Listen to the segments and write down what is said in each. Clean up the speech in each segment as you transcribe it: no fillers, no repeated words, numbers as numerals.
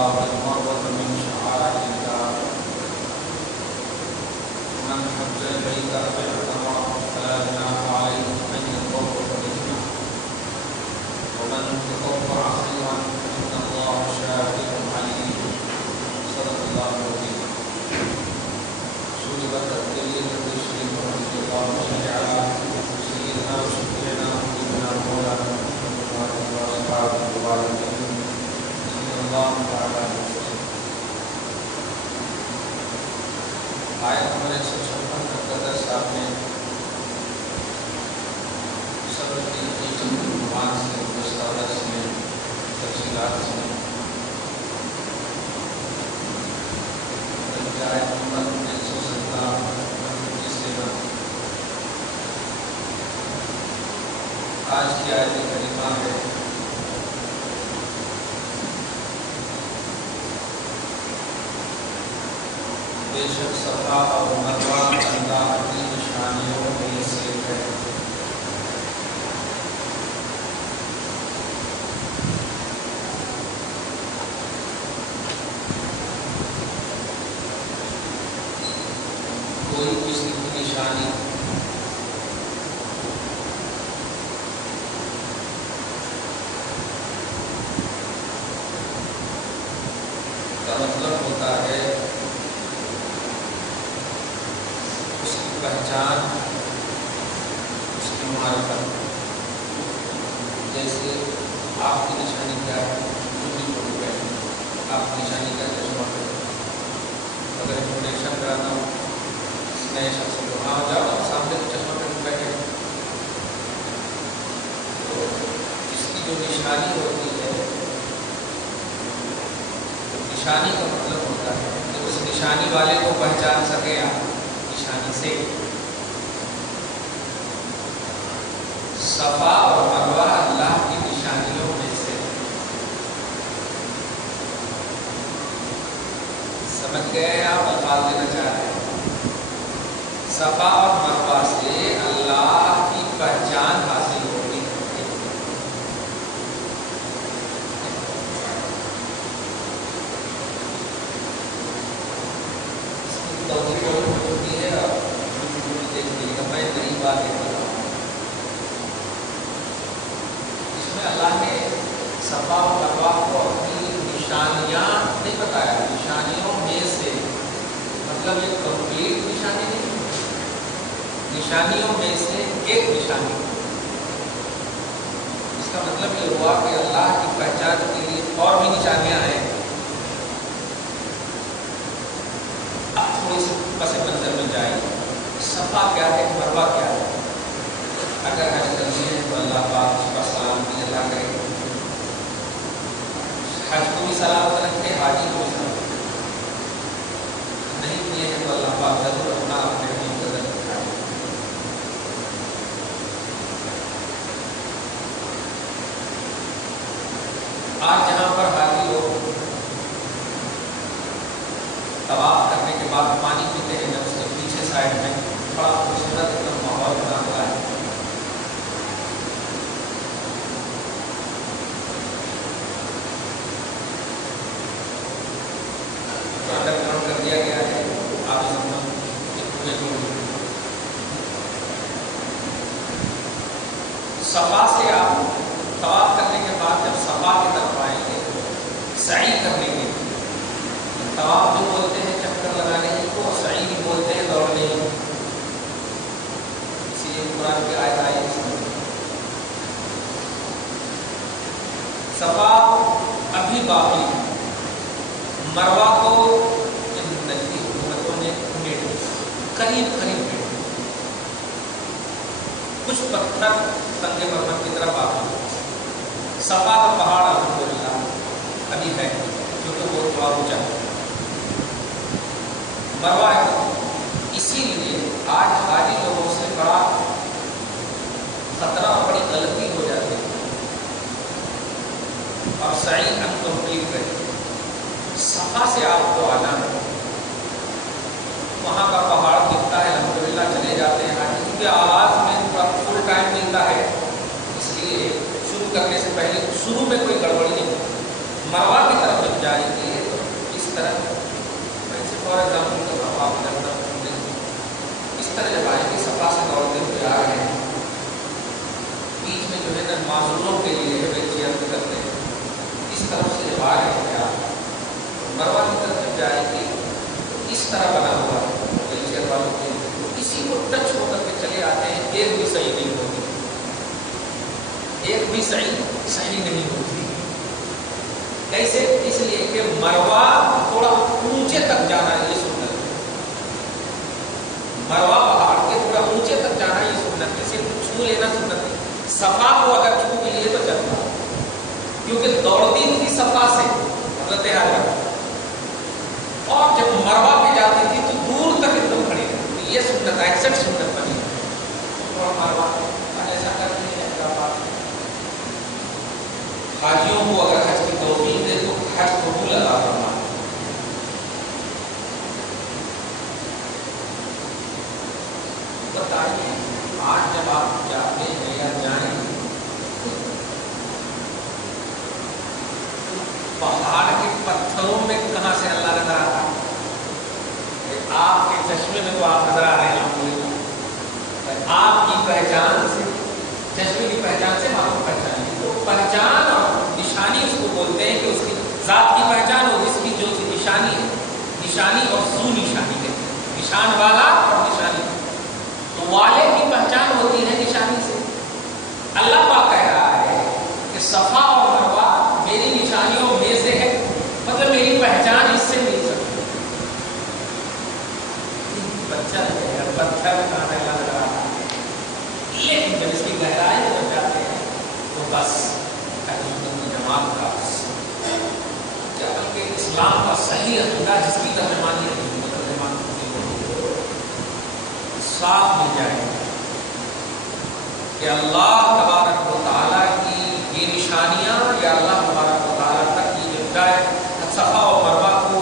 والمروة من شعائر الله من حج البيت أو اعتمر فلا جناح عليه أن يطوف بهما ومن تطوع خيرا فإن الله شاكر عليم. صدق الله العظيم. سورة التدبير الشريف رضي الله تعالى سيدنا وشفيعنا وحبيبنا مولانا محمد وأصحابه وعليهم صلى الله تعالى عليه وسلم. آیت نمبر 156 مقدس صاحب نے صبر کی عنوان سے گزشتہ درس میں تفصیلات سنیں. آیت نمبر 117 سے آج کی آیت کریمہ ہے. بے شک صفا اور مروہ اللہ کی نشانیوں میں سے ہے. کوئی کسی کی نشانی کا مطلب ہوتا ہے اس کی پہچان، اس کی معرفت. جیسے آپ کی نشانی کیا ہے، مجھے چھوٹی بہن آپ کی نشانی کیا ہے، چشمہ ہے. اگر انٹروڈکشن کرانا ہو نئے شخص کو، وہاں جاؤ سامنے چشمہ پہ بیٹھے، تو اس کی جو نشانی ہوتی ہے، نشانی کا مطلب ہوتا ہے کہ اس نشانی والے کو پہچان سکے آپ نشانی سے. صفا اور مروہ اللہ کی نشانیوں میں سے. سمجھ گئے آپ؟ الفاظ دینا چاہ رہے ہیں. صفا اور مروہ سے اللہ کی پہچان حاصل ہوتی ہے. اس کی توضیح ہوتی ہے اور میں نئی بات کہتا ہوں. اس میں اللہ نے صفا اور مروہ کو اپنی نشانیاں نہیں بتایا. نشانیوں میں سے مطلب یہ کمپلیٹ نشانی نہیں، نشانیوں میں سے ایک نشانی. اس کا مطلب یہ ہوا کہ اللہ کی پہچان کے لیے اور بھی نشانیاں ہیں. اب تھوڑی سی پس منظر میں جائیں. صفا کیا ہے، مروہ کیا ہے؟ اگر حج کرنی ہے تو اللہ پاک اس کا سلام بھی ادا کرے. حج کو بھی سلامت رکھے، حاجی کو بھی سلامت رکھے. نہیں کیے ہیں تو اللہ پاک ضرور اپنا اپنے حبیب کا ذکر کرائے. آج جہاں پر حاجی لوگ طواف کرنے کے بعد پانی پیتے ہیں، جب اس کے پیچھے سائڈ میں بڑا خوبصورت ایک دم ماحول بنا ہوا ہے. انڈر گراؤنڈ کر دیا گیا ہے. آپ صفا سے آپ طواف کرنے کے بعد جب صفا کی طرف آئیں گے سعی کرنے کے لیے، طواف جو بولتے ہیں چکر لگانے ہی کو، سعی بھی بولتے ہیں دوڑنے ہی. اسی لیے قرآن کی آیت آئی ہے. صفا ابھی باقی ہے، مروہ کو نجدی حکومتوں نے میٹ قریب قریب میٹ. کچھ پتھر سنگ مرمر کی طرف باقی. صفا کا پہاڑ الحمدللہ ابھی ہے کیونکہ وہ تھوڑا اونچا ہے. مروہ ہے. اسی لیے آج حاجی لوگوں سے بڑا خطرہ اور بڑی غلطی ہو جاتی ہے اور سعی انکمپلیٹ رہتی ہے. صفا سے آپ کو آنا ہے، وہاں کا پہاڑ دکھتا ہے، الحمدللہ چلے جاتے ہیں حاجی. کیونکہ آغاز میں پورا فل ٹائم ملتا ہے، اس لیے شروع کرنے سے پہلے شروع میں کوئی گڑبڑی نہیں ہوتی. مروہ کی طرف طرف جائیں گے تو اس طرح ویسے فار ایگزامپل کر رہا ہوں، آپ ادھر طرف اس طرح جب آئیں گے صفا سے دوڑتے ہوئے آ رہے ہیں، بیچ میں جو ہے نا معذوروں کے لیے ویل چیئر کرتے ہیں، اس طرف سے جب آ رہے ہیں آپ مروا کی طرف جب جائیں گے اس طرح بنا ہوا ہے ویل چیئر والوں کے لیے، اسی کو ٹچ ہو کر کے چلے آتے ہیں، ایک بھی صحیح نہیں ہوتی، ایک بھی صحیح نہیں ہوتی۔ کیسے؟ اس لیے کہ مروا تھوڑا اونچے تک جانا یہ سنت ہے، مروا پہاڑ کے تھوڑا اونچے تک جانا یہ سنت ہے، صرف چھو لینا سنت ہے۔ صفا کو اگر چھو بھی لیے تو چلتا، کیونکہ دوڑتی تھی صفا سے حضرت حاجرہ، اور جب مروا پہ جاتی تھی تو دور تک ایک دم کھڑی رہتی، یہ سنت ایکسیپٹ سنت بنی ہے۔ تھوڑا مروا ایسا کرتے ہیں حاجیوں کو اگر حج کی توفیق دے تو حج قبول عطا فرما۔ بتائیے آج جب آپ جاتے ہیں یا جائیں پہاڑ کے پتھروں میں کہاں سے اللہ نظر آتا ہے؟ آپ کے چشمے میں تو آپ نظر آ رہے ہیں، آپ کی پہچان سے، چشمے کی پہچان سے معلوم پہچان ہے، تو پہچان اور نشانی اس کو بولتے ہیں کہ اس کی ذات کی پہچان ہو، جس کی جو نشانی ہے، نشانی اور سو نشانی ہے، نشان والا اور نشانی، تو والے کی پہچان ہوتی ہے نشانی سے۔ اللہ پاک کہہ رہا ہے کہ صفا اور مروا میری نشانیوں میں سے ہے، مطلب میری پہچان اس سے مل سکتی ہے۔ پتھر کہاں سے اللہ نظر آتا ہے، لیکن جب اس کی گہرائی میں جب جاتے ہیں تو بس جماعت کا کیا بلکہ اسلام کا صحیح عقیدہ جس کی ترجمانی ہے صاف مل جائے گا کہ اللہ تبارک و تعالیٰ کی یہ نشانیاں یا اللہ تبارک و تعالیٰ تک کی جو صفا و مروہ کو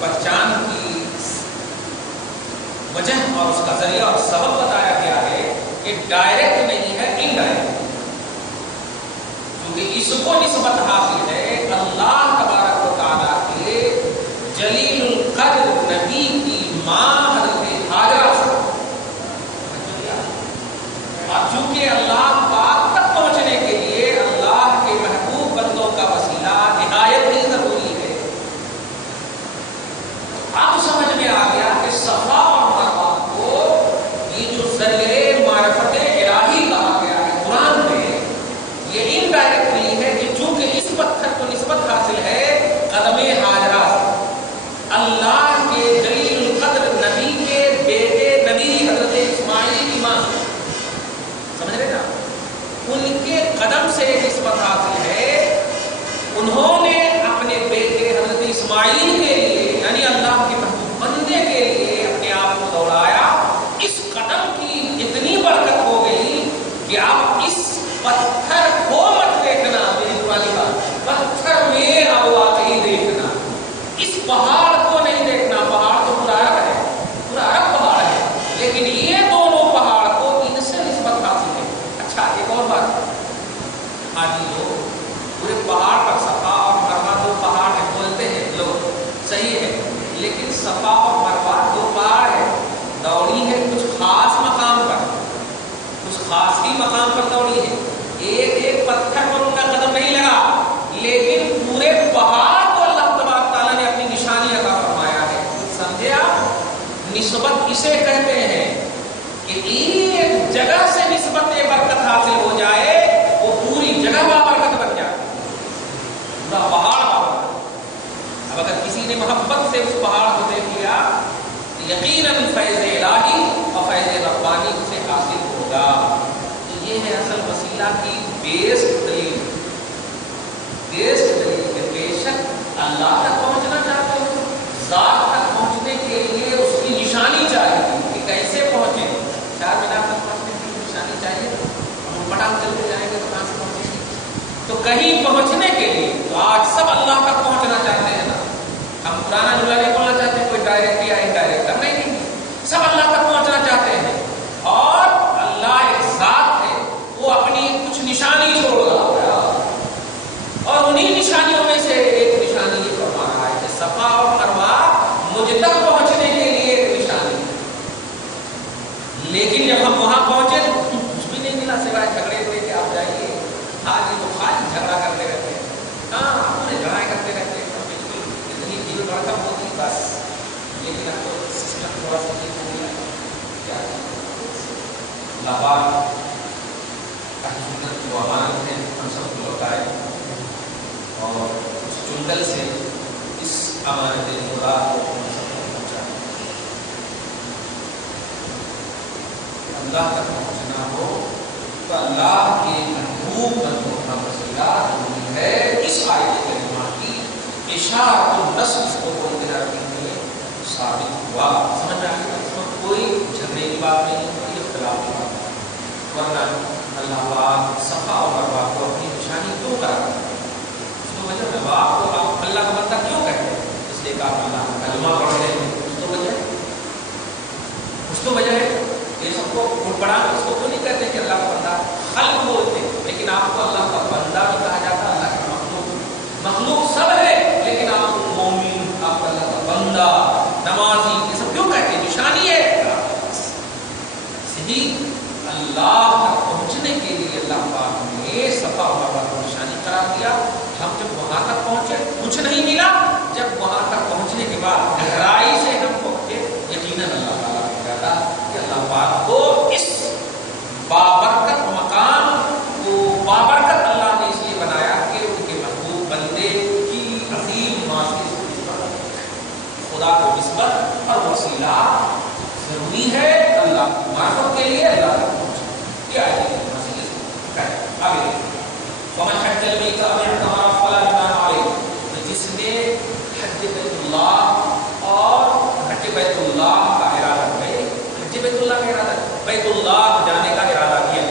پہچان کی وجہ اور اس کا ذریعہ اور سبب بتایا گیا ہے کہ ڈائریکٹ نہیں ہے، انڈائریکٹ، کیونکہ اس کو نسبت حاصل ہے اللہ تبارک و تعالیٰ کے جلیل القدر نبی کی ماں حضرت حاجرہ سے، اور چونکہ اللہ پاک تک پہنچنے کے لیے اللہ کے محبوب بندوں کا وسیلہ نہایت ہی ضروری ہے۔ اب سمجھ میں آ گیا کہ صفا اور مروہ کو یہ جو ذریعہ معرفت الہی کہا گیا ہے قرآن میں، یہ انڈائریکٹلی ہے کہ چونکہ اس پتھر کو نسبت حاصل ہے قدم حاجرہ سے، اللہ کے جلیل القدر نبی کے بیٹے نبی حضرت اسماعیل کی ماں، سمجھ رہے نا، ان کے قدم سے نسبت حاصل ہے۔ انہوں نے اپنے بیٹے حضرت اسماعیل کے لیے یعنی اللہ کے محبوب بندے کے لیے اپنے آپ کو دوڑایا، اس قدم کی اتنی برکت ہو گئی کہ آپ اس پتھر کو مت دیکھنا، میری پرانی بات، پتھر میں آپ واقعی دیکھنا، اس پہاڑ کو نہیں دیکھنا، پہاڑ تو پورا عرب ہے، پورا عرب پہاڑ ہے، لیکن یہ دونوں پہاڑ کو ان سے نسبت حاصل ہے۔ اچھا ایک اور بات، حاجی لوگ پورے پہاڑ پر صفا اور مروہ دو پہاڑ ہے بولتے ہیں لوگ، صحیح ہے، لیکن صفا اور مروہ دو پہاڑ ہے، دوڑی ہے کچھ خاص مقام پر، کچھ خاص ہی مقام پر دوڑی ہے، ایک ایک پتھر پر ان کا قدم نہیں لگا، لیکن پورے پہاڑ کو اللہ تبارک تعالیٰ نے اپنی نشانی عطا فرمایا ہے۔ سمجھے آپ؟ نسبت اسے کہتے ہیں کہ ایک جگہ سے نسبت برکت حاصل ہو جائے، وہ پوری جگہ بابرکت بن جائے، پورا پہاڑ بابرکت۔ اب اگر کسی نے محبت سے اس پہاڑ کو دیکھ لیا تو یقیناً فیض الہی اور فیض ربانی اسے حاصل ہوگا۔ تو یہ ہے اصل وسیلہ کی بیسٹ دلیل، بیسٹ دلیل کہ بے شک اللہ تک پہنچنا چاہتے ہو، ذات تک پہنچنے کے لیے اس کی نشانی چاہیے کہ کیسے پہنچے، 4 مینار تک پہنچنے کی نشانی چاہیے، ہم پٹاخ چلتے جائیں گے تو کہاں سے پہنچیں گے؟ تو کہیں پہنچنے کے لیے تو آج سب اللہ تک پہنچنا چاہتے ہیں نا، ہم پرانا جملہ نہیں بولنا چاہتے ہیں کوئی ڈائریکٹ یا انڈائریکٹ، ہم نہیں، سب اللہ تک پہنچنا چاہتے ہیں، اور اللہ ایک ذات ہے، وہ اپنی کچھ نشانی چھوڑ رہا ہے، اور انہی نشانیوں میں سے ایک نشانی یہ فرما بس کیا اللہ پاک سنت کی امانت ہے ہم سب کو لوٹائے اور اس چنگل سے اس امانت خدا کو ہم سب کو پہنچائے. اللہ تک پہنچنا ہو تو اللہ کے محبوب بندوں کا وسیلہ ضروری ہے. اس آیت کریمہ کی اشارۃ النص کو بولتے رہتے ہیں ثابت ہوا. سمجھ میں آ گیا؟ اس میں کوئی جھگڑے کی بات نہیں, کوئی اختلاف کی بات نہیں. ورنہ اللہ پاک صفا اور مروا کو اپنی نشانی کیوں کرا؟ اس کو وجہ ہے آپ کو آپ اللہ کا بندہ کیوں کہتے ہیں؟ اس لیے کہ آپ اللہ کا کلمہ پڑھ رہے ہیں. اس تو وجہ ہے یہ سب کو بڑا اس کو تو نہیں کہتے کہ اللہ کا بندہ, خلق بولتے ہیں لیکن آپ کو اللہ کا بندہ بھی کہا جاتا ہے. اللہ کا مخلوق سب ہے لیکن آپ کو مومن, آپ کو اللہ کا بندہ, نمازی یہ سب کیوں کہتے ہیں؟ نشانی ہے. صحیح اللہ تک پہنچنے کے لیے اللہ پاک نے صفا اور مروا کو نشانی قرار دیا. ہم جب وہاں تک پہنچے کچھ نہیں ملا, جب وہاں تک پہنچنے کے بعد گہرائی سے ہم پہنچے یقیناً اللہ تعالیٰ نے کہا کہ اللہ پاک کو اس بابرکت مقام کو بابرکت اللہ نے اس لیے بنایا کہ ان کے محبوب بندے کی عظیم معاشرے خدا کو نسبت اور وسیلہ ضروری ہے اللہ کی معرفت کے لیے. اللہ تک پہنچنا کیا ہے مسئلے سے آگے ومن حج البیت او اعتمر فلا جناح علیہ. جس نے حج بیت اللہ اور حج بیت اللہ کا ارادہ کرے, حج بیت اللہ کا ارادہ, بیت اللہ جانے کا ارادہ کیا,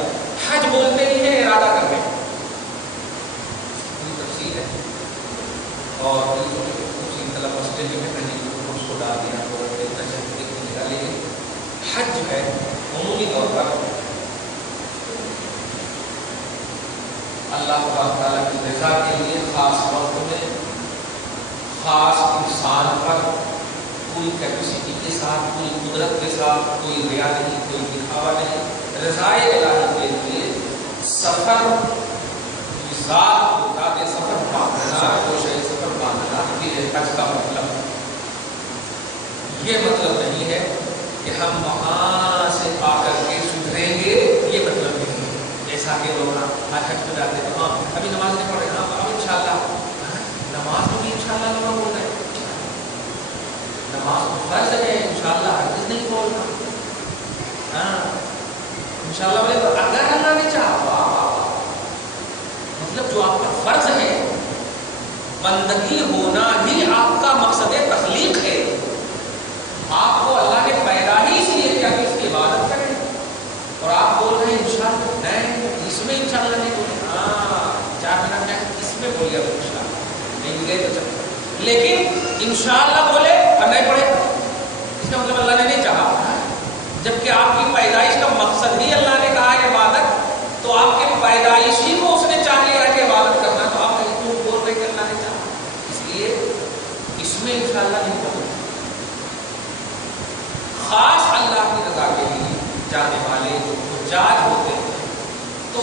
حج بولتے ہی ہے ارادہ کر کے, یہ تفصیل ہے. اور تفصیل طلب مسجد جو ہے کہیں اس کو ڈال دیا تو لیکن حج ہے عمومی طور پر اللہ تعالیٰ کی رضا کے لیے خاص وقت میں خاص انسان پر کوئی کیپیسٹی کے ساتھ, کوئی قدرت کے ساتھ, کوئی ریا نہیں, کوئی دکھاوا نہیں, رضائے الہی کے لیے سفر کی ذات کو ذات سفر باندھنا, کوشش سفر باندھنا یہ حج کا مطلب. یہ مطلب نہیں ہے کہ ہم وہاں سے آ کر کے سدھریں گے, یہ مطلب نہیں ہے. جیسا کہ لوگ آج حج پہ جاتے ہیں, ہاں ابھی نماز نہیں پڑھ رہے, ہاں اب انشاءاللہ نماز تو بھی انشاءاللہ لوگ بول رہے ہیں, نماز تو فرض ہے انشاءاللہ ہرگز نہیں بولنا. ہاں انشاءاللہ بولے تو اگر اللہ نے چاہا, مطلب جو آپ کا فرض ہے بندگی ہونا ہی آپ کا مقصد تخلیق ہے. آپ کو اللہ نے پیدا ہی اس لیے کیا کہ اس کی عبادت کریں, اور آپ بول رہے ہیں انشاءاللہ نہیں, اس میں انشاءاللہ نہیں بولے, ہاں 4 منٹ میں اس میں بولیے انشاءاللہ نہیں گئے تو چلو, لیکن انشاءاللہ بولے اور نہیں پڑھے اس کا مطلب اللہ نے نہیں چاہا. جبکہ آپ کی پیدائش کا مقصد ہی اللہ نے کہا ہے عبادت, تو آپ کے پیدائش ہی کو اس نے چاہ لیا کہ عبادت کرنا, تو آپ کہیں بول رہے کہ اللہ نے چاہا, اس لیے اس میں انشاءاللہ نہیں بولے. خاص اللہ کی رضا کے لیے جانے والے جو حجاج ہوتے ہیں تو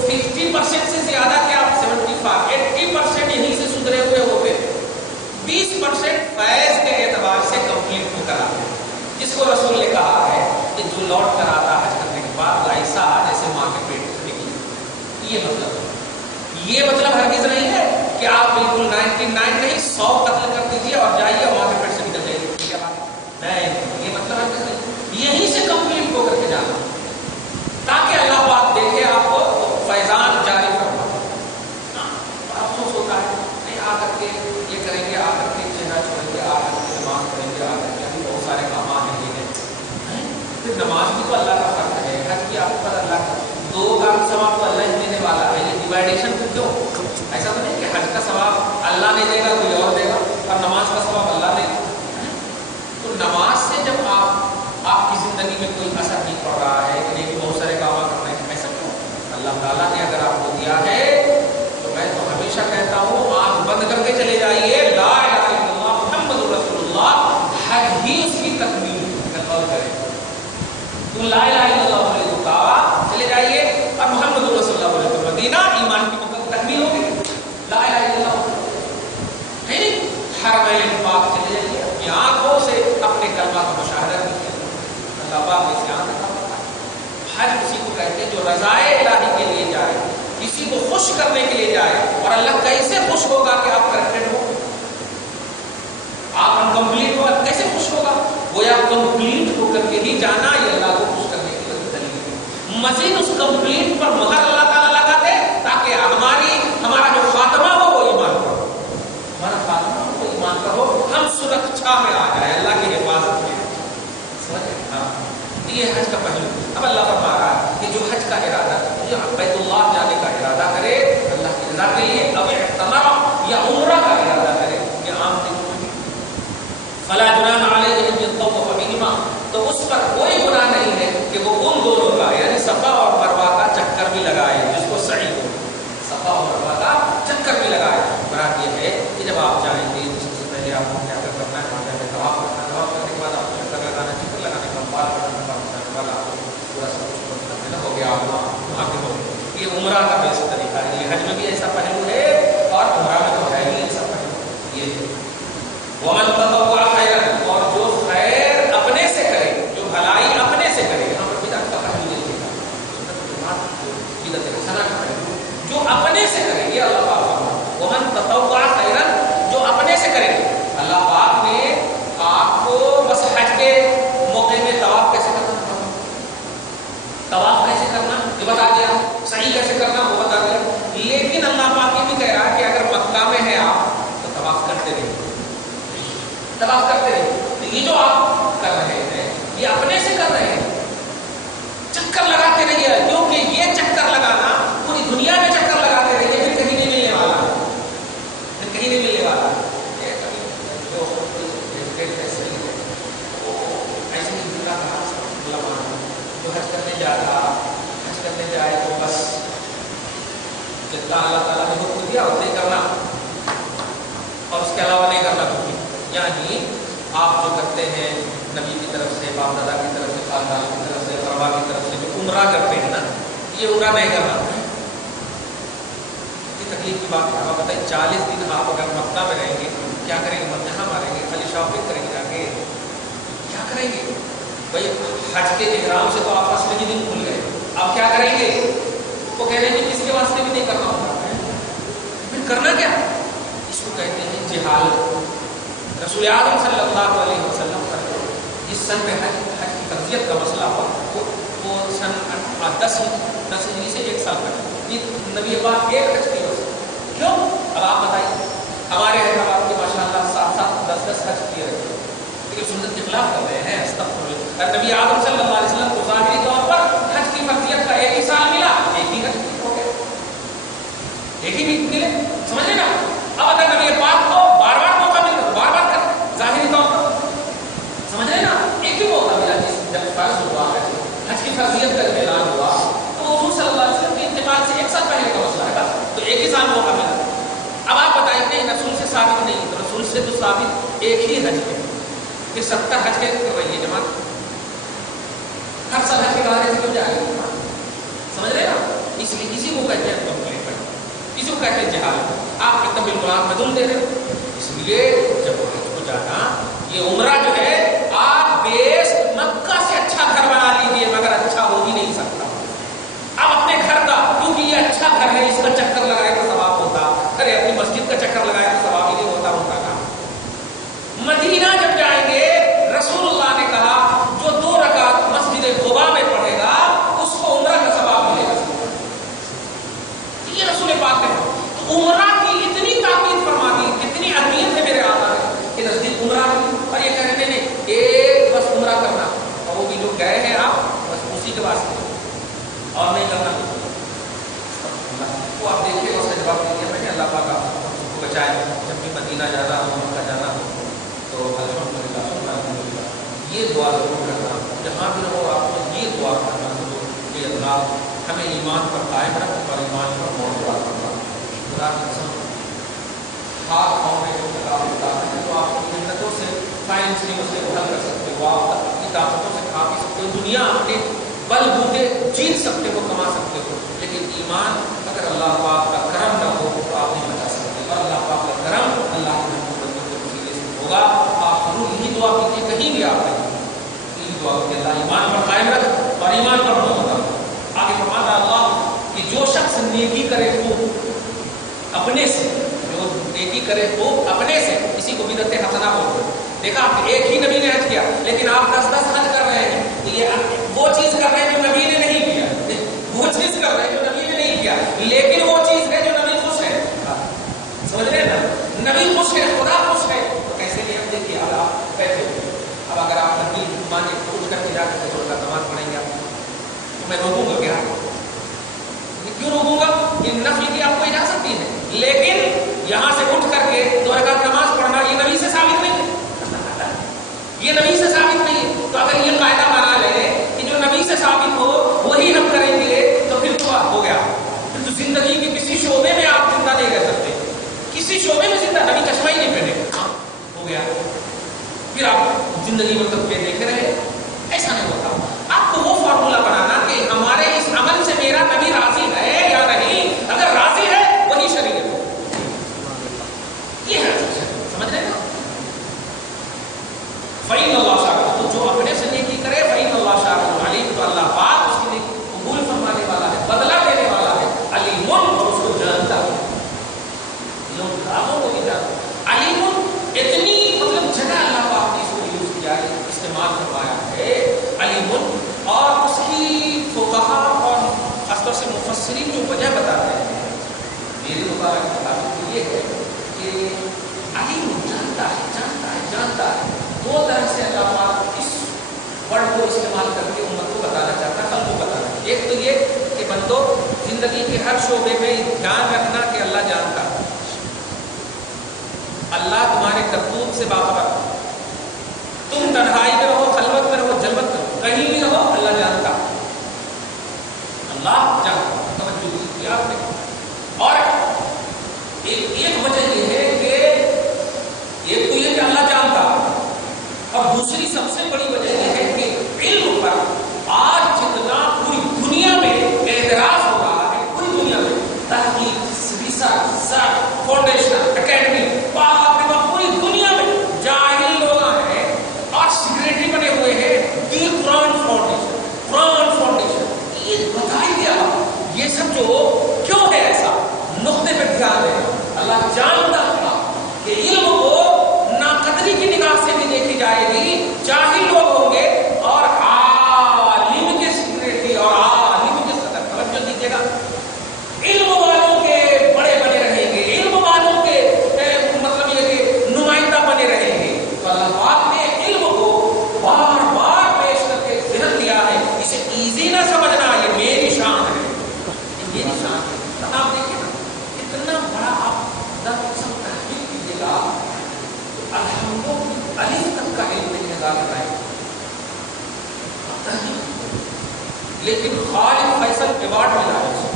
50% سے زیادہ کیا 80% یہیں سے سدھرے ہوئے ہوتے ہیں, 20% فیض کے اعتبار سے کمپلیٹ ہو کر آتے ہیں. جس کو رسول نے کہا ہے کہ جو لوٹ کر آتا حج کرنے کے بعد لائسا جیسے ماں کے پیٹ سے نکلی. یہ مطلب ہرگز نہیں ہے کہ آپ بالکل 99 نہیں 100 قتل کر دیجیے اور جائیے اور ماں کے پیٹ سے نکل جائیے. نہیں, یہ مطلب یہیں سے کمپلیٹ ہو کر کے جانا تاکہ اللہ پاک دیکھے آپ کو فیضان جاری فرما. افسوس ہوتا ہے نہیں آ کر کے یہ کریں گے, آ کر کے چہرہ چھوڑیں گے, آ کر کے نماز پڑھیں گے, آ کر کے ابھی بہت سارے کام آنے لگے ہیں. پھر نماز بھی تو اللہ کا فرض ہے, حج بھی آپ پر اللہ کا 2 کا ثواب تو اللہ ہی دینے والا ہے. یہ ڈیوائڈیشن کیوں؟ ایسا تو نہیں کہ حج کا ثواب اللہ نہیں دے گا کوئی اور دے گا, اور نماز کا ثواب اللہ دے گا. تو نماز سے جب آپ کی زندگی میں کوئی اثر نہیں پڑ رہا ہے کہ نہیں بہت سارے کام کرنے ہیں, ایسا کیوں؟ اللہ تعالیٰ نے اگر آپ کو دیا ہے تو میں تو ہمیشہ کہتا ہوں آنکھ بند کر کے چلے جائیے, لا الہ الا اللہ محمد رسول اللہ, حج ہی اس کی تکمیل کرے. تو لا الہ الا اللہ بولے تو کعبہ چلے جائیے, اور محمد رسول اللہ بولے تو مدینہ, ایمان کی مکمل تکمیل ہوگی. لا الہ الا اللہ ہے نہیں, حرم حرمین پاک چلے جائیے، اپنی آنکھوں سے اپنے کلمہ کا مشاہدہ کیجیے. اللہ پاک نے اسے آنکھ عطا فرمایا. حج اسی کو کہتے ہیں جو رضائے الہی کے لیے جائے، کسی کو خوش کرنے کے لیے جائے. اور اللہ کیسے خوش ہوگا کہ آپ کریکٹڈ ہو، آپ انکمپلیٹ ہو، کیسے خوش ہوگا؟ وہ یا کمپلیٹ ہو کر کے ہی جانا، یہ اللہ کو خوش کرنے کی دلیل ہے. مزید اس کمپلیٹ پر مہر اللہ تعالیٰ لگا دے تاکہ ہمارا جو خاتمہ ہو وہ ایمان پر ہو، ہمارا خاتمہ ہو وہ ایمان پر ہو، ہم سرکشا میں آ جائے، اللہ کی حفاظت میں. سمجھے؟ ہاں، یہ حج کا پہلو. اب اللہ فرما رہا ہے کہ جو حج کا ارادہ، جو بیت اللہ جانے کا ارادہ کرے اللہ کی رضا کے لیے، اب اعتمرا یا عمرہ کا ارادہ کرے، یہ عام دن فلا جناح علیہ ان یطوف بہما، تو اس پر کوئی گناہ نہیں ہے کہ وہ ان دونوں کا یعنی صفا اور مروہ کا چکر بھی لگائے، جس کو سعی ہو، صفا اور مروہ کا چکر بھی لگائے. مراد یہ ہے کہ جب آپ جائیں گے تو سب سے پہلے آپ کو کیا کرنا ہے؟ وہاں جا کے طواف کرنا ہے. طواف کرنے کے بعد آپ کو چکر لگانا، چکر لگانے کا بال کٹانے کا بعد آپ کو پورا سب کچھ کرنا ہو گیا، آپ وہاں کے ہو. یہ عمرہ کا بیسٹ طریقہ ہے. یہ حج میں بھی ایسا پہلو ہے اور عمرہ میں تو ہے ہی ایسا پہلو. یہ ہے ومن تطوع خیرا، اور جو خیر اپنے سے کرے، جو بھلائی اپنے سے کرے. یہاں پر بدعت کا پہلو نہیں دیکھا، بدعت حسنہ کا پہلو جو اپنے سے کرے. یہ اللہ پاک فرماتا ہے ومن تطوع خیرا، جو اپنے سے کرے. اللہ پاک نے آپ کو بس حج کے موقع میں طواف کیسے کرنا، طواف کیسے کرنا یہ بتا دیا، صحیح کیسے کرنا وہ بتا دیا. لیکن اللہ پاک یہ بھی کہہ رہا ہے کہ اگر مکہ میں ہے آپ تو طواف کرتے رہیے، طواف کرتے رہیے. تو یہ جو آپ کر رہے ہیں یہ اپنے سے کر رہے ہیں، چکر لگاتے رہیے، کیونکہ یہ چکر لگانا پوری دنیا میں چکر لگاتے رہیے، پھر کہیں نہیں ملنے والا ہے، پھر کہیں نہیں ملنے والا ہے. ایسے ہی جو حج کرنے جا رہا، حج کرنے جائے تو بس جتنا اللہ تعالیٰ نے حکم دیا اتنا ہی کرنا اور اس کے علاوہ نہیں کرنا کچھ. یعنی آپ جو کرتے ہیں نبی کی طرف سے، باپ دادا کی طرف سے، خاندان کی طرف سے، قربا کی طرف سے جو عمرہ کرتے ہیں نا، یہ عمرہ نہیں کرنا. یہ تکلیف کی بات ہے. آپ بتائیے 40 دن آپ اگر مکہ میں رہیں گے کیا کریں گے؟ مدینہ ماریں گے، خالی شاپنگ کریں گے، جا کے کیا کریں گے بھائی؟ حج کے احرام سے تو آپ 5 دن کھل گئے، اب کیا کریں گے؟ وہ کہہ رہے ہیں کسی کے واسطے بھی نہیں کرنا ہوتا، پھر کرنا کیا؟ اس کو کہتے ہیں جہالت. رسول اعظم صلی اللہ علیہ وسلم جس سن میں حج کی فرضیت کا مسئلہ ہوا وہ سن 10 ہجری سے 1 سال پہلے. نبی پاک ایک حج کی وجہ کیوں؟ اب آپ بتائیے. ہمارے حیدرآباد کے ماشاء اللہ 7 10 حج کیے رہتے ہیں، لیکن سنت کے خلاف کر رہے ہیں. استغفر اللہ. نبی اعظم صلی اللہ علیہ وسلم کو ظاہری طور پر حج کی فرضیت کا 1 ہی سال ملا، ایک ہی حج ہو گیا، ایک ہی ملے. سمجھے نا؟ اب اگر نبی پاک کو بار بار موقع ملتا تو بار بار کر ظاہری طور پر، سمجھ رہے نا؟ ایک ہی موقع ملا جب فرض ہوا ہے، حج کی فرضیت کا اعلان ہوا تو حضور صلی اللہ علیہ وسلم کے انتقال سے 1 سال پہلے کا مسئلہ ہے بس، تو ایک ہی سال موقع ملا. اب آپ بتائیں نہیں رسول سے ثابت نہیں، تو رسول سے تو ثابت ایک ہی حج ہے، پھر 70 حج کیسے کر رہی ہے جماعت؟ ہر سال حج کے بارے سے کیوں جائے گا؟ سمجھ رہے نا؟ اس لیے اسی کو کہتے ہیں کمپلیٹ، اسی کو کہتے ہیں جہالت. آپ ایک دم بالکل آپ بدل دے رہے ہیں. اس لیے جب حج کو جانا، یہ عمرہ جو ہے آپ بیس مکہ سے اچھا گھر بنا لیجیے، مگر اچھا ہو ہی نہیں سکتا. اب اپنے گھر کا، کیونکہ یہ اچھا گھر ہے، اس کا چکر لگائے تو ثواب ہوتا، ارے اپنی مسجد کا چکر لگائے تو ثواب ہی نہیں ہوتا ان کا کام. مدینہ جب جائیں گے رسول اللہ نے کہا جو 2 رکعت مسجد قباء میں پڑھے گا اس کو عمرہ کا ثواب ملے گا. یہ رسول پاک نے عمرہ کی اتنی تاکید فرما دی، اتنی اہمیت ہے میرے آقا کہ نزدیک عمرہ اور یہ کہتے ہیں ایک بس عمرہ کرنا، اور وہ بھی جو گئے ہیں آپ بس اسی کے واسطے اور نہیں کرنا. وہ آپ دیکھیے اس کا جواب دیجیے میں نے اللہ پاک آپ کو بچائے. جب بھی مدینہ جانا ہو، مکہ جانا ہو تو الحمدللہ الحمدللہ یہ دعا ضرور کرنا، جہاں بھی رہو آپ کو یہ دعا کرنا ضرور کہ اللہ ہمیں ایمان پر قائم رکھ اور ایمان پر موت کرنا. خدا کی قسم ہاتھ پاؤں میں جو خطاب ہوتا ہے تو آپ کی محنتوں سے سائنس کی مسئلے کو حل کر سکتے ہو، آپ اپنی طاقتوں سے کھا پی سکتے ہو، دنیا اپنے بل بوتے جیت سکتے ہو، کما سکتے ہو، لیکن ایمان اگر اللہ پاک کا کرم نہ ہو تو آپ نہیں بچا سکتے. اور اللہ پاک کا کرم اللہ کے محبوب بندوں کے وسیلے سے ہوگا آپ ضرور یہی دعا کیجیے، کہیں بھی آپ رہیں یہی دعا کہ اللہ ایمان پر قائم رکھ اور ایمان پر موت رکھ۔ آگے فرماتا اللہ کہ جو شخص نیکی کرے خوب اپنے سے، جو نیکی کرے خوب اپنے سے، اسی کو بدعت حسنہ بولتے ہیں۔ دیکھا آپ ایک ہی نبی نے حج کیا لیکن آپ 10 حج کر رہے ہیں، تو یہ وہ چیز کر رہے ہیں جو نبی نے نہیں کیا، وہ چیز کر رہے ہیں جو نبی نے نہیں کیا، لیکن وہ چیز ہے جو نبی خوش ہے۔ سمجھ رہے ہیں نا، نبی خوش ہے، خدا خوش ہے، تو کیسے نہیں؟ اب دیکھیے اب آپ بیٹھے ہوئے، اب اگر آپ نبی مانے تو اٹھ کر کے جا کر کے نماز پڑھیں گے آپ، تو میں روکوں گا کیا؟ کیوں روکوں گا؟ کہ نفل کی آپ کو اجازت دی ہے، لیکن یہاں سے اٹھ کر کے 2 رکعت نماز پڑھنا یہ نبی سے ثابت نہیں ہے، یہ نبی سے ثابت نہیں ہے۔ تو اگر یہ قاعدہ بنا لے کہ جو نبی سے ثابت ہو وہی ہم کریں گے تو پھر تو ہو گیا، پھر تو زندگی کے کسی شعبے میں آپ زندہ نہیں رہ سکتے، کسی شعبے میں زندہ، نبی چشمہ ہی نہیں پہنے، ہو گیا، پھر آپ زندگی میں تک دیکھ رہے، ایسا نہیں ہوتا۔ آپ کو وہ فارمولا بنانا کہ ہمارے اس عمل سے میرا نبی راضی ہے یا نہیں، اگر راضی ہے وہی شریعت ہے، یہ ہے سمجھ رہے ہیں؟ فَإِنَّ اللَّهَ شَاكِرٌ، تو جو اپنے سے نیکی کرے فَإِنَّ اللَّهَ شَاكِرٌ عَلِيمٌ، تو اللہ پاک اس کی نیکی قبول فرمانے والا ہے، بدلہ دینے والا ہے، علیم، اور اس کو جانتا ہے، لوگ کاموں کو بھی جانتا ہے۔ علیم اتنی مطلب جگہ اللہ پاک نے اس کو یوز کیا ہے، استعمال کروایا ہے علیم، اور اس کی فقہا اور خاص طور سے مفسرین جو وجہ بتاتے ہیں میرے مطابق مطابق یہ ہے کہ علیم جانتا ہے، جانتا ہے، جانتا ہے۔ 2 طرح سے اللہ پاک اس ورڈ کو استعمال کر کے امت کو بتانا چاہتا ہے، خلق کو بتانا۔ ایک تو یہ کہ بندو زندگی کے ہر شعبے میں دھیان رکھنا کہ اللہ جانتا ہے، اللہ تمہارے کرتوت سے باخبر، تم تنہائی میں رہو، خلوت میں رہو، جلوت میں رہو، کہیں بھی رہو، اللہ جانتا، اللہ جانتا۔ توجہ کیا آپ نے؟ اور ایک وجہ یہ ہے کہ ایک تو یہ کہ اللہ جانتا، اور دوسری سب سے بڑی وجہ یہ ہے کہ علم پر آج جتنا پوری دنیا میں اعتراض ہو رہا ہے، پوری دنیا میں تحقیق، ریسرچ، فاؤنڈیشن، اکیڈمی، پوری دنیا میں جاہل لوگ ہیں اور سیکریٹری بنے ہوئے ہیں، دی قرآن فاؤنڈیشن، یہ بتائی دیا یہ سب جو کیوں ہے ایسا، نقطے پہ دھیان ہے۔ اللہ جانتا تھا کہ علم کو ناقدری کی نگاہ سے بھی دیکھی جائے گی، جاہل لوگ ہوں گے اور عالم کے سیکریٹری اور عالم کے صدر، توجہ دیجیے گا، علم والوں کے بڑے بنے رہیں گے، علم والوں کے مطلب یہ کہ نمائندہ بنے رہیں گے۔ تو اللہ پاک نے علم کو بار بار پیش کر کے ذہن دیا ہے، اسے ایزی نہ سمجھنا، یہ میری شان ہے، یہ میری شان ہے۔ تو آپ دیکھیں نا کتنا بڑا آپ قسم تحقیق کیجیے گا، الحمد علی تک کا علم انتظار کرائے، لیکن خالد فیصل ایوارڈ ملا ہے۔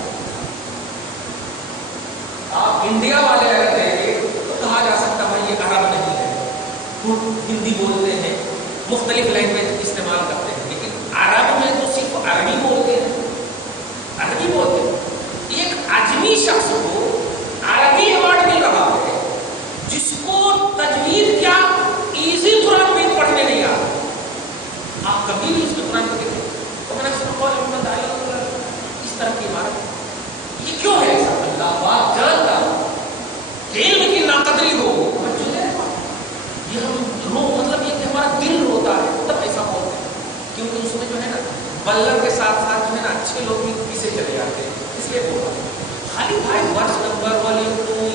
آپ انڈیا والے اگر دیکھیں تو کہا جا سکتا ہے یہ عرب نہیں ہے، وہ ہندی بولتے ہیں، مختلف لینگویج استعمال کرتے ہیں، لیکن عرب میں تو صرف عربی بولتے ہیں، عربی بولتے ہیں۔ ایک عجمی شخص کو عربی ایوارڈ مل رہا ہے جس کو تجوید کیا ایزی قرآن میں پڑھنے نہیں آتا۔ آپ کبھی بھی اس کو قرآن کو دیکھیں تو میں نے اس طرح کی عبارت، یہ کیوں ہے ایسا؟ اللہ پاک جانتا کہ علم کی ناقدری ہو، یہ ہم مطلب یہ کہ ہمارا دل ہوتا ہے تب ایسا بولتے ہیں، کیونکہ اس میں جو ہے نا بلر کے ساتھ ساتھ جو ہے نا اچھے لوگ بھی پیچھے چلے جاتے ہیں، اس لیے بول رہے ہیں خالی بھائی ورس نمبر والی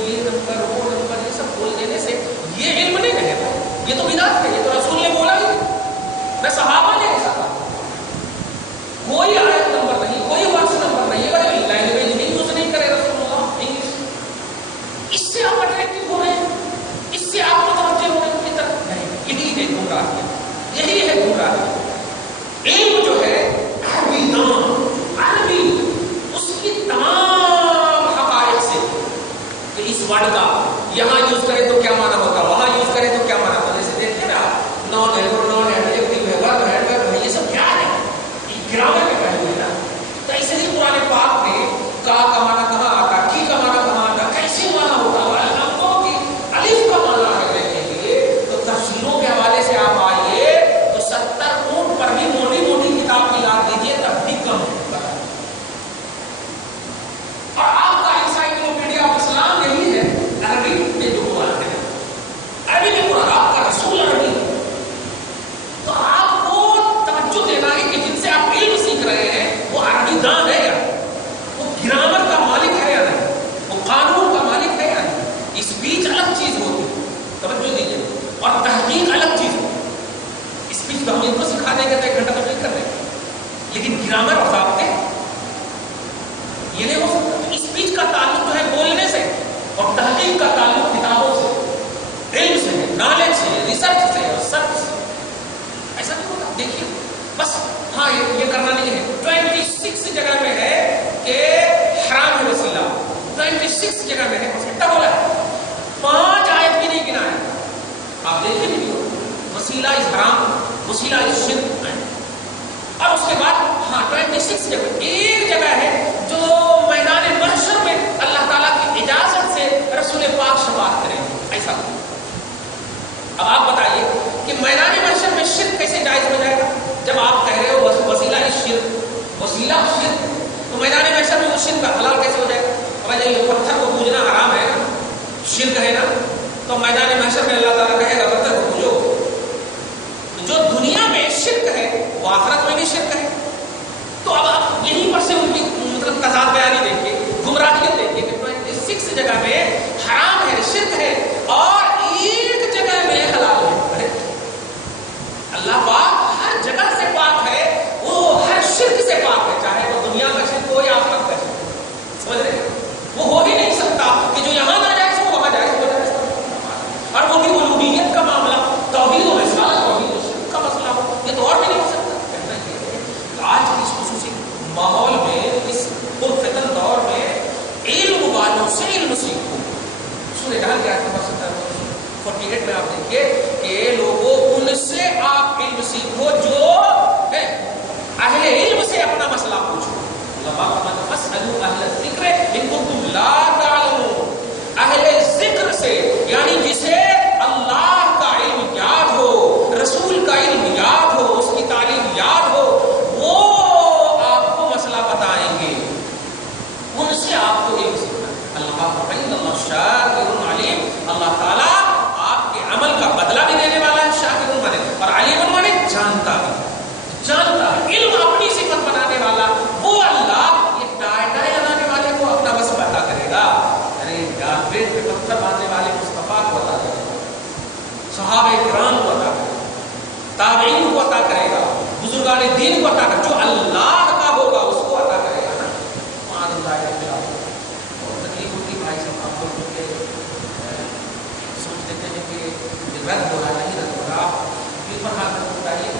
یہ نمبر وہ نمبر یہ سب بول دینے سے یہ علم نہیں رہتا، یہ تو بدعت ہے، یہ تو رسول نے بولا ہی، میں صحابہ نے ایسا کہا، کوئی آیت نمبر نہیں، کوئی ورس نمبر نہیں، اگر لینگویج نہیں یوز نہیں کرے رسول اللہ انگلش، اس سے آپ اٹریکٹو ہو رہے ہیں، اس سے آپ متوجہ ہو رہے ہیں ان کی طرف نہیں، یہی ہے گمراہی، یہی ہے گمراہی۔ علم جو ہے عربی اس کی تمام حقائق سے کہ اس ورڈ کا یہاں یوز کرے تو کیا معنی ہوگا، وہاں یوز کرے تو کیا معنی ہوگا، جیسے دیکھتے ہیں نا نان ایڈجیکٹو ہے، ورب ہے، یہ سب کیا ہے، یہ گرامر میں پڑھے ہوئے نا، تو ایسے ہی قرآن پاک میں کا معنی کہاں آتا، کی کا معنی کہاں آتا، کیسے معنی ہوتا، الفوں کی الف کا معنی اگر دیکھیں گے تو گرامر اور ضابطے یہ نہیں ہو سکتا. اسپیچ کا تعلق جو ہے بولنے سے اور تحقیق کا تعلق کتابوں سے، علم سے، نالج سے، ریسرچ سے اور سب سے. ایسا نہیں ہوتا. دیکھیے بس ہاں یہ کرنا نہیں ہے. 26 جگہ میں ہے کہ حرام ہے وسیلہ. 26 جگہ میں ہے. کتنا بولا ہے؟ 5 آیت بھی نہیں گنا ہے. آپ دیکھیں نہیں ہو وسیلہ از حرام، وسیلہ از شرک. اور اس کے بعد ہاں 26 جگہ ایک جگہ ہے جو میدان محشر میں اللہ تعالیٰ کی اجازت سے رسول پاک شفاعت کریں گے. ایسا اب آپ بتائیے کہ میدان محشر میں شرک کیسے جائز ہو جائے گا؟ جب آپ کہہ رہے ہو وسیلہ شرک، وسیلہ شرک، تو میدان محشر میں وہ شرک کا حلال کیسے ہو جائے گا؟ بھائی یہ پتھر کو پوجنا حرام ہے نا، شرک ہے نا، تو میدان محشر میں اللہ تعالیٰ کہے گا پتھر کو پوجو. جو دنیا میں شرک ہے وہ آخرت میں بھی شرک ہے. تو اب آپ یہیں پر سے ان کی مطلب تضاد بیانی دیکھیے، گمراہیت دیکھیے کہ 26 جگہ میں حرام ہے، شرک ہے، اور ایک جگہ میں حلال ہے. اللہ پاک ہر جگہ سے پاک ہے، وہ ہر شرک سے پاک ہے، چاہے وہ دنیا کا شرک ہو یا آخرت کا شرک. سمجھ رہے ہیں؟ وہ ہو ہی نہیں سکتا کہ جو یہاں نہ جائے وہ وہاں جائے. اور وہ بھی الوہیت کا معاملہ، توحید و رسالت، توحید و شرک کا مسئلہ ہو، یہ تو اور بھی نہیں ہو سکتا. کہنا یہ ہے کہ آج کے اس خصوصی ماحول میں، اس پرفتن دور میں علم والوں سے علم سیکھو. سورہ جہل کے آیت نمبر 48 میں آپ دیکھیے کہ لوگوں ان سے آپ علم سیکھو جو ہے اہل علم سے اپنا مسئلہ پوچھو. فاسألوا اہل الذکر ان کنتم لا تعلمون. اہل ذکر سے یعنی جسے اللہ کا علم یاد ہو، رسول کا علم یاد ہو، اس کی تعلیم یاد ہو، وہ آپ کو مسئلہ بتائیں گے. ان سے آپ کو علم سیکھنا. اللہ شاکر علیم. اللہ تعالیٰ آپ کے عمل کا بدلہ بھی دینے والا ہے. شاکر مانے اور علیم مانے جانتا بھی، جانتا ہے. علم اپنی صفت بنانے والا وہ اللہ یہ ڈائیں لگانے والے کو اپنا بس عطا کرے گا. پیٹ پہ پتھر باندھنے والے مصطفیٰ کو عطا کرے گا، صحابہ کرام کو عطا کرے گا، تابعین کو عطا کرے گا، بزرگان دین کو عطا کرے گا. جو اللہ کا ہوگا اس کو عطا کرے گا نا. معاذ اللہ بہت تکلیف ہوتی بھائی صاحب. آپ لوگ کے سوچ لیتے ہیں کہ یہ رد ہو رہا نہیں رد ہو رہا. پھر پر ہاتھ رکھ بتائیے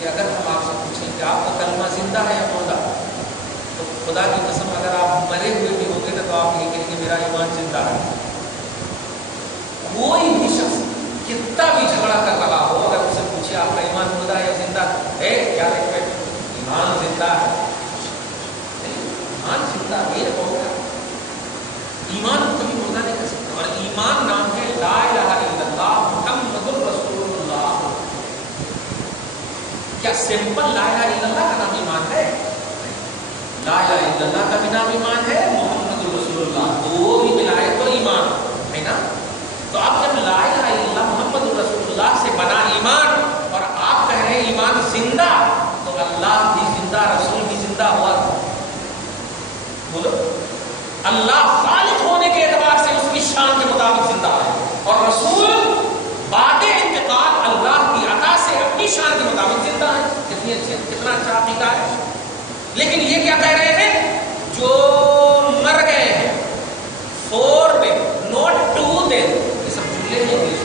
کہ اگر ہم آپ سے پوچھیں کہ آپ کا کلمہ زندہ ہے یا مردہ، تو خدا کی قسم اگر آپ مرے ہوئے بھی ہوں گے تو آپ یہ کہیں گے میرا ایمان زندہ ہے. کوئی بھی شخص کتنا بھی جھگڑا کر رہا ہو، اگر اسے پوچھے آپ کا ایمان مردہ ہے یا زندہ ہے، کیا دیکھیں ایمان زندہ ہے. ایمان زندہ یہ ہوگا. ایمان کو کبھی مردہ نہیں کر سکتا. اور ایمان نام ہے لا الہ الا اللہ محمد رسول اللہ. کیا سمپل لا الہ الا اللہ کا نام ایمان ہے؟ لا الہ الا اللہ کا بھی نام ایمان ہے، محمد رسول اللہ دو بھی ملائے تو ایمان ہے نا. تو آپ جب لا الہ الا اللہ محمد رسول اللہ سے بنا ایمان اور آپ کہہ رہے ہیں ایمان زندہ، تو اللہ بھی زندہ، رسول بھی زندہ ہوا. بولو اللہ خالق ہونے کے اعتبار سے اس کی شان کے مطابق زندہ ہے، اور رسول بعد انتقال اللہ کی عطا سے اپنی شان کے مطابق زندہ ہے. کتنا اچھا عقیدہ ہے. لیکن یہ کیا کہہ رہے ہیں؟ جو مر گئے ہیں فور دن نوٹ ٹو دن، یہ سب جملے ہیں انگلش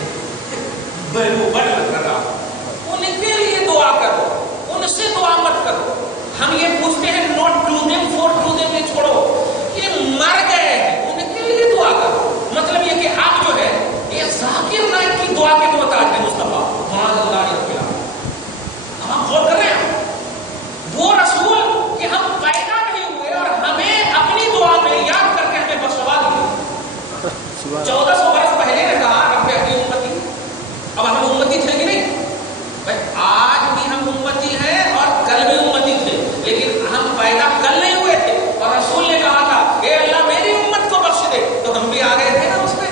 لگا. ان کے لیے دعا کرو، ان سے دعا مت کرو. ہم یہ پوچھتے ہیں نوٹ ٹو دن فور ٹو دن میں چھوڑو، یہ مر گئے ہیں ان کے لیے دعا کرو. مطلب یہ کہ آپ جو ہے یہ ذاکر نائک کی دعا کے محتاج ہیں. مصطفیٰ معاذ اللہ رب العالمین. ہم غور کر رہے ہیں وہ رسول کہ ہم پیدا نہیں ہوئے اور ہمیں اپنی دعا میں یاد کر کے ہمیں بخشوا دیے. 1400 برس پہلے نے کہا رب اہدی امتی. اب ہم امتی تھے کہ نہیں بھائی؟ آج بھی ہم امتی ہیں اور کل بھی امتی تھے، لیکن ہم پیدا کل نہیں ہوئے تھے اور رسول نے کہا تھا اے اللہ میری امت کو بخش دے، تو ہم بھی آ گئے تھے نا اس میں.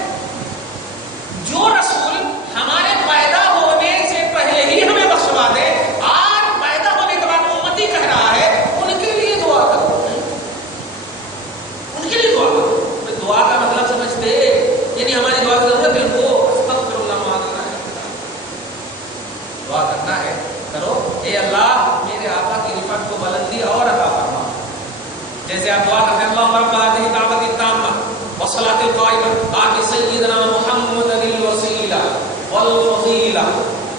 جو رسول ہمارے پیدا ہونے سے پہلے ہی ہمیں بخشوا دے، آج پیدا ہونے کے بعد امتی کہہ رہا ہے، ان کے لیے دعا کرو. ان کے لیے دعا کرو. دعا کا مطلب سمجھتے یعنی ہماری دعا کی ضرورت ہے ان کو استغفر اللہ معاذ اللہ. دعا کرنا ہے کرو. اے اللہ میرے آقا کی رفعت کو بلندی پہلے آپ دعا کرتے ہیں اللہم رب هذه الدعوة التامة والصلاة القائمة آت سیدنا محمد الوسیلہ والفضیلہ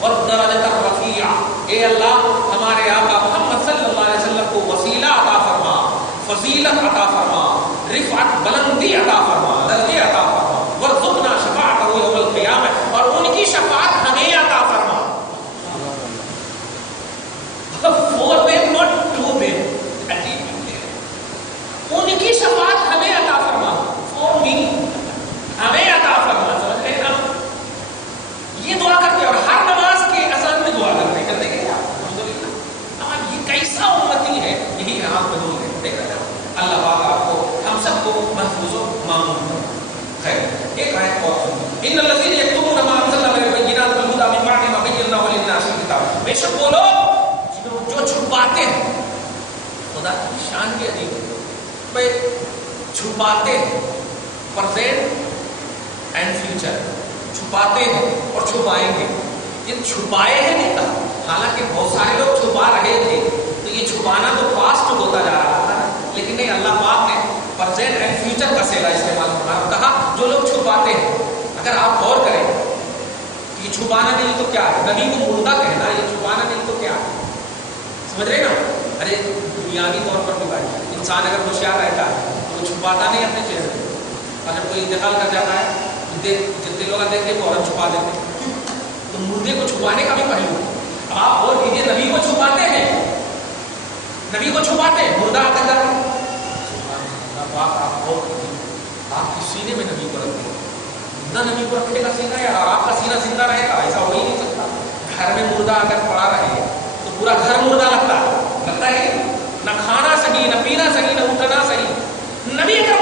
والدرجة الرفیعہ. اے اللہ ہمارے آقا محمد صلی اللہ علیہ وسلم کو وسیلہ عطا فرما، فضیلت عطا فرما، رفعت بلندی عطا فرما، درجے عطا فرما، وارزقنا شفاعته یوم القیامہ، اور ان کی شفاعت ہمیں عطا فرما. For them, not to them. ان کی شفاعت ہمیں عطا فرما. For me. ہمیں عطا فرما. سمجھ رہے ہیں؟ یہ دعا کرتے اور ہر نماز کے اذان میں دعا کرتے ہیں یہ کیسا امتی ہے. یہی ہم بدول ہے. دیکھ رہے ہیں اللہ پاک آپ کو ہم سب کو محفوظ و معمول کرے. خیر ایک آیت اور ان الذین یکتمون ما انزلنا من البینات والہدی من بعد ما بیناہ للناس فی الکتاب. بے شک وہ لوگ جو چھپاتے ہیں. خدا کی شان کی عجیب ہے بھائی. چھپاتے ہیں پرزینٹ اینڈ فیوچر. چھپاتے ہیں اور چھپائیں گے. یہ چھپائے ہیں نہیں کہا. حالانکہ بہت سارے لوگ چھپا رہے تھے تو یہ چھپانا تو پاسٹ ہوتا جا رہا تھا، لیکن نہیں اللہ پاک نے پرزینٹ اینڈ فیوچر کا صیغہ استعمال کرنا کہا جو لوگ چھپاتے ہیں. اگر آپ غور کریں کہ یہ چھپانا نہیں تو کیا ہے. نبی کو مردہ کہنا یہ چھپانا نہیں تو کیا ہے. سمجھ رہے نا. ارے دنیاوی طور پر بھی بھائی انسان اگر ہوشیار رہتا ہے تو وہ چھپاتا نہیں اپنے چہرے کو. اور جب کوئی انتقال کر جاتا ہے جتنے لوگ دیکھ کے فوراً چھپا دیتے ہیں. تو مردے کو چھپانے کا بھی پہلو ہے. اب آپ اور کیجیے نبی کو چھپاتے ہیں. نبی کو چھپاتے ہیں مردہ آتا جاتا ہے. آپ اور آپ کے سینے میں نبی کو رکھتے ہیں. نہ نبی کو رکھے گا سینہ یا آپ کا سینہ زندہ رہے گا. ایسا ہو ہی نہیں سکتا. گھر میں مردہ اگر پڑا رہے تو پورا گھر مردہ لگتا ہے. نہ کھانا صحیح، نہ پینا صحیح، نہ اٹھنا صحیح. نبی اکرم